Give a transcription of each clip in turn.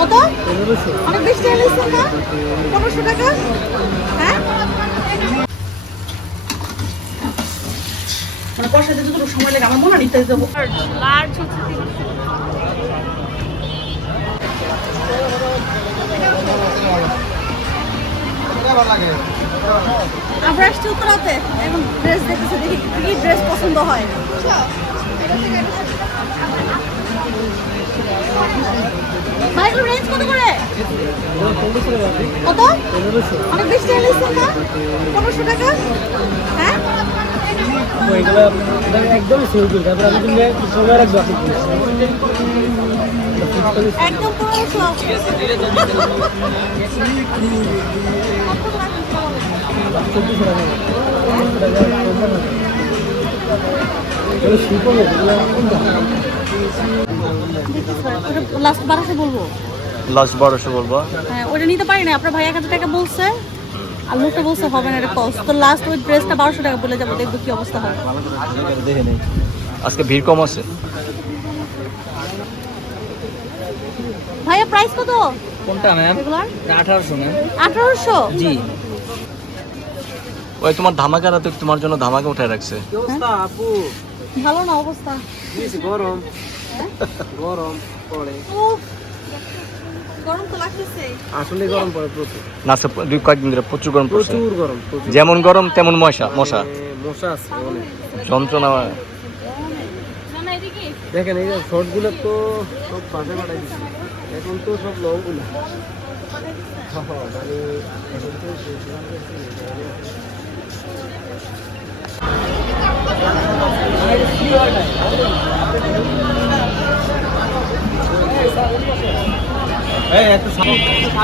কত? অনেক বেশি টাকা নিচ্ছেন না? 1500 টাকা? হ্যাঁ? মানে পয়সা দিতে তো সময় লাগে, আমার মনে হয় নিতে দেবো। লার্জ হচ্ছে 300। আমরা আসছি উত্তরাতে, এখন ড্রেস দেখতেছি, দেখি কি ড্রেস পছন্দ হয়। ভাইগুলো রেঞ্জ কত করে? কত? অনেক বেশি টাকা নিচ্ছেন না? 1500 টাকা? হ্যাঁ? একদম সময় রাখবো একদম 1500। লাস্ট 1200 বলবো। লাস্ট 1200 বলবো। হ্যাঁ, ওটা নিতে পারি না, আপনার ভাই 1000 টাকা বলছে আর লোকটা বলছে হবে না, এটা কস্ট। তো লাস্ট ওই ড্রেসটা 1200 টাকা বলে যাবো, দেখবো কি অবস্থা হয়। দেখে নেই, আজকে ভিড় কম আছে। ভাইয়া প্রাইস কত? কোনটা ম্যাম? 1800 ম্যাম। 1800? জি। ওই তোমার ধামাকারা তো তোমার জন্য ধামাকা উঠায় রাখছে। কি অবস্থা আপু? ভালো না অবস্থা? গরম গরম পড়ে। উফ, গরম তো লাগতেছে। আসলে গরম পড়ে প্রচুর। না স্যার, কয়েকদিন ধরে প্রচুর গরম পড়ছে। প্রচুর গরম, প্রচুর। যেমন গরম তেমন মশা। মশা আছে অনেক। যন্ত্রণা। দেখেন এই যে শর্ট গুলো তো সব পাশে পাঠাই দিচ্ছে, এখন তো সব লং গুলো।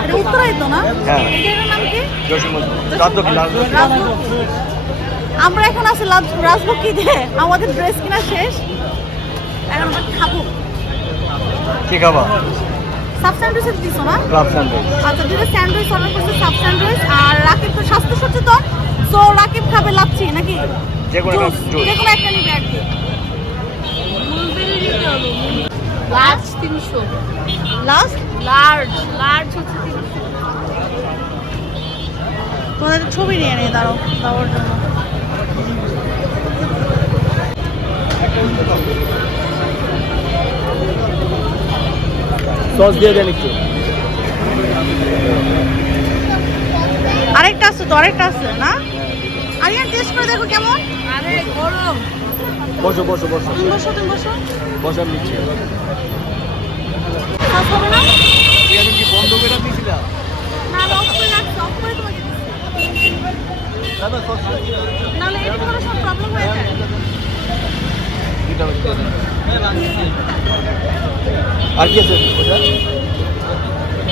এটা উত্তরাই তো না? হ্যাঁ। এটার নাম কি? রাজলক্ষ্মী। আমরা এখন আছি রাজলক্ষ্মীতে, আমাদের ড্রেস কিনা শেষ, এখন আমরা খাবো। কি খাবা? সাব স্যান্ডউইচ দিছো না? Club sandwich. আচ্ছা, দুটো স্যান্ডউইচ অর্ডার করছে, সাব স্যান্ডউইচ। আর রাকিব তো স্বাস্থ্য সচেতন, সো রাকিব খাবে লাচ্ছি নাকি যে কোনো একটা juice। যে কোনো একটা নিবে আর কি। লার্জ 300। লাস্ট লার্জ হচ্ছে 300। তোমাদের ছবি নিয়ে নেই, দাঁড়াও দেওয়ার জন্য। সস দিয়ে দেন একটু। আরেকটা আছে তো, আরেকটা আছে না? আরিয়ান টেস্ট করে দেখো কেমন। আরে গরম। বসো বসো বসো তুমি বসো, তুমি বসো। বসো, আমি নিচ্ছি। সস হবে না? আমি কি বন্ধ করে দিয়েছিলাম? না, অফ করে রাখছি, অফ করে তোমাকে দিচ্ছি। দাদা সস নাহলে এটা তোমার সব প্রবলেম হয়ে যায়। আর কি আছে ওটা?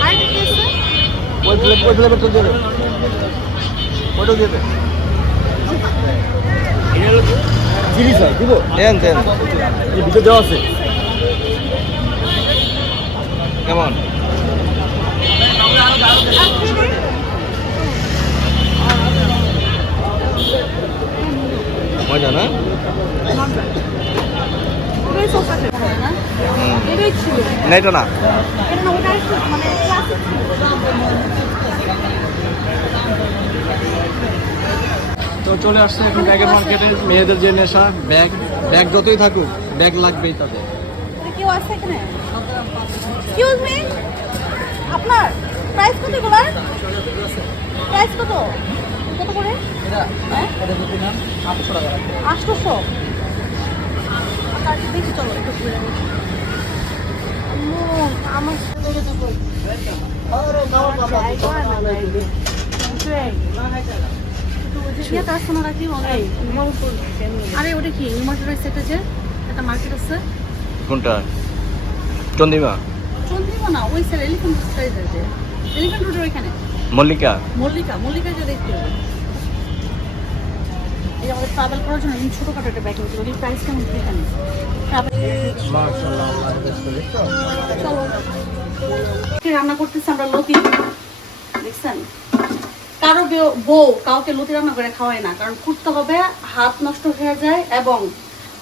আরেকটা কি আছে? ওই প্লেট তো দিয়ে দেন। ওটাও দিয়ে দেন। চিলি সস দিব? দেন দেন। এই ভিতরে দেওয়া আছে। কেমন? মজা না? ওটাই সস আছে না? এটাই ছিল। না এটা না। এটা না, ওটা আরেকটু মানে ক্লাসিক ছিল। তো চলে আসছে এখন ব্যাগের মার্কেটে। মেয়েদের যে নেশা, ব্যাগ যতই থাকুক ব্যাগ লাগবেই তাদের। এটা কেউ আছে এখানে? এক্সকিউজ মি, আপনার প্রাইস কত এগুলার? প্রাইস কত? কত করে? হ্যাঁ? 800। আচ্ছা, দেখি চলো একটু ঘুরে আসি। আমার আরে ওটা কি সেটা যে একটা মার্কেট আছে? কোনটা? চন্দিমা? চন্দ্রিমা না, ওই স্যার এলিফ্যান্ট রোডের ওইখানে। মল্লিকা যে দেখতে হবে। এই আমাদের ট্রাভেল করার জন্য আমি ছোটখাটো একটা ব্যাগ নিতে পারি। প্রাইস কেমন এখানে? চলো রান্না করতেছি আমরা লতি, দেখছেন? কারো বউ কাউকে লতি রান্না করে খাওয়ায় না, কারণ কুটতে হবে, হাত নষ্ট হয়ে যায় এবং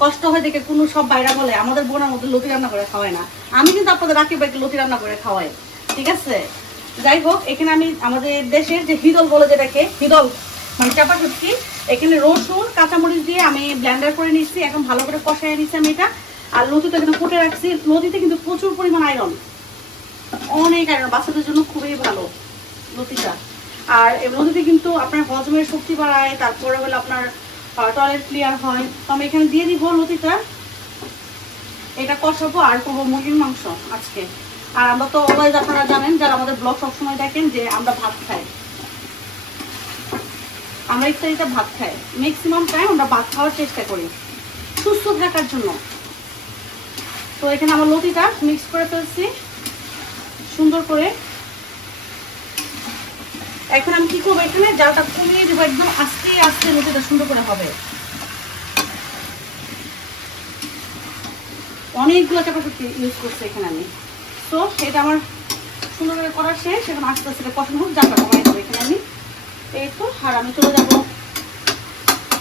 কষ্ট হয় দেখে কোনো সব বাইরা বলে আমাদের বোনের মধ্যে লতি রান্না করে খাওয়ায় না। আমি কিন্তু আপনাদের রাকিব ভাইকে লতি রান্না করে খাওয়াই, ঠিক আছে। যাই হোক, এখানে আমি আমাদের দেশের যে হিদল বলে যেটাকে, হিদল মানে চাপা শুটকি, এখানে রসুন কাঁচামরিচ দিয়ে আমি ব্লেন্ডার করে নিচ্ছি। এখন ভালো করে কষাই নিচ্ছি আমি এটা। আর লতিটা এখানে ফুটে রাখছি। লতিতে কিন্তু প্রচুর পরিমাণ আয়রন, অনেক আয়রন, বাচ্চাদের জন্য খুবই ভালো লতিটা। আর এই লতিতে কিন্তু আপনার হজমের শক্তি বাড়ায়, তারপরে হলো আপনার টয়লেট ক্লিয়ার হয়। তো আমি এখানে দিয়ে দিব লতিটা, এটা কষাবো আর করবো মুরগির মাংস আজকে। আর আমরা তো অলওয়েজ আপনারা জানেন যারা আমাদের ব্লগ সবসময় দেখেন যে আমরা ভাত খাই, আমরা ইফতারিতে ভাত খাই, ম্যাক্সিমাম টাইম আমরা ভাত খাওয়ার চেষ্টা করি সুস্থ থাকার জন্য। তো এখানে আমার লতিটা মিক্স করে ফেলছি সুন্দর করে। এখন আমি কি করবো, এখানে জালটা কমিয়ে দেবো, একদম আস্তে আস্তে লতিটা সুন্দর করে হবে। অনেকগুলো চাপা শুটকি ইউজ করছি এখানে আমি। তো এটা আমার সুন্দর করে করা শেষ। এখন আস্তে আস্তে কষানো হোক, জালটা কমাই দেবো এখানে আমি। এই তো, আর আমি চলে যাবো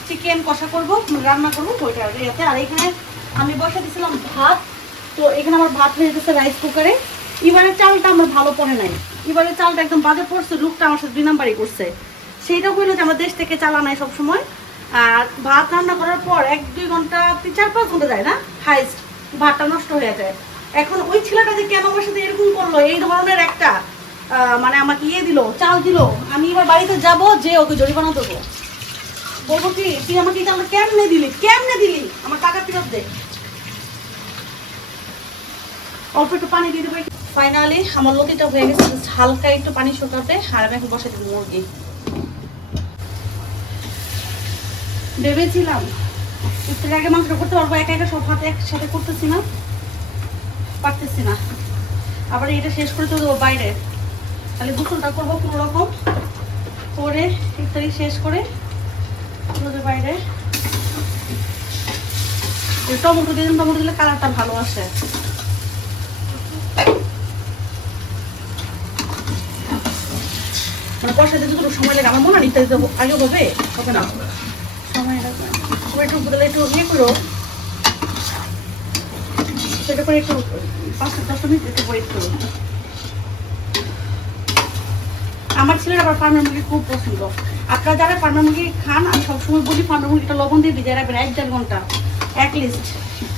চিকেন কষা করবো, রান্না করবো ওইটা ইয়েতে। আর এখানে আমি বসা দিয়েছিলাম ভাত। তো এখানে আমার ভাত হয়ে গেছে রাইস কুকারে। এবারে চালটা আমার ভালো পড়ে নাই, এবারে চালটা একদম বাজে পড়ছে, লুকটা আমার সাথে 2 নাম্বারই করছে। সেইটা হইলো যে আমার দেশ থেকে চাল আনাই সবসময়। আর ভাত রান্না করার পর 1-2 ঘন্টা 4-5 ঘন্টা যায় না হাইস্ট, ভাতটা নষ্ট হয়ে যায়। এখন ওই ছেলেটা যে কেন আমার সাথে এরকম করলো, এই ধরনের একটা মানে আমাকে দিল, চাল দিল, আমি এবার বাড়িতে যাব, যে ওকে জরিমানা দেবো, বলবো কি তুই আমাকে এই চালটা কেমনে দিলি, আমার টাকা ফেরত দে। অল্প একটু পানি দিয়ে দেবো। ফাইনালি আমার লতিটা হয়ে গেছে, হালকা একটু পানি শুকাবে। আর আমি এখন বসে দেবো মুরগি। ভেবেছিলাম একটু আগে মাংসটা করতে পারবো, একা একা সব হাতে একসাথে করতেছি না, পারতেছি না। আবার এটা শেষ করে তো দেবো বাইরে, তাহলে গোসলটা করবো কোনো রকম করে, ইফতারি শেষ করে বাইরে। টমেটো দিয়ে টমেটো দিলে কালারটা ভালো আসে। মানে কষাতে যতটুকু সময় লাগে আমার মনে হয় ইফতারি আগে হবে না, সময় লাগবে। একটু বদলে একটু ইয়ে করো, সেটা করে একটু 5-10 মিনিট একটু ওয়েট করো। আমার ছেলের আবার ফার্মের মুরগি খুব পছন্দ। আপনারা যারা ফার্মের মুরগি খান, আমি সবসময় বলি ফার্মের মুরগিটা লবণ দিয়ে ভিজিয়ে রাখবেন 1-1.5 ঘন্টা অ্যাটলিস্ট,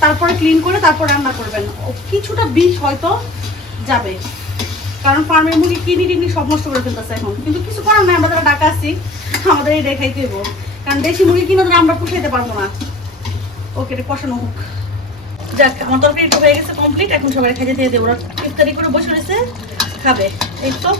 তারপরে ক্লিন করে তারপর রান্না করবেন। কিছুটা বিষ হয়তো যাবে, কারণ ফার্মের মুরগি কিডনি সব নষ্ট করে ফেলতেছে এখন। কিন্তু কিছু করার নাই, আমরা যারা ডাকা আছি আমাদের এই দেখাইতে দেবো, কারণ দেশি মুরগি কিনে ধরে আমরা পুষাইতে পারবো না। ওকে, এটা কষানো হোক। যাক, আমার তরকারি একটু হয়ে গেছে কমপ্লিট। এখন সবাই খাইতে দিয়ে দেবো, ওরা ইফতারি করে বসে রয়েছে খাবে। এই তো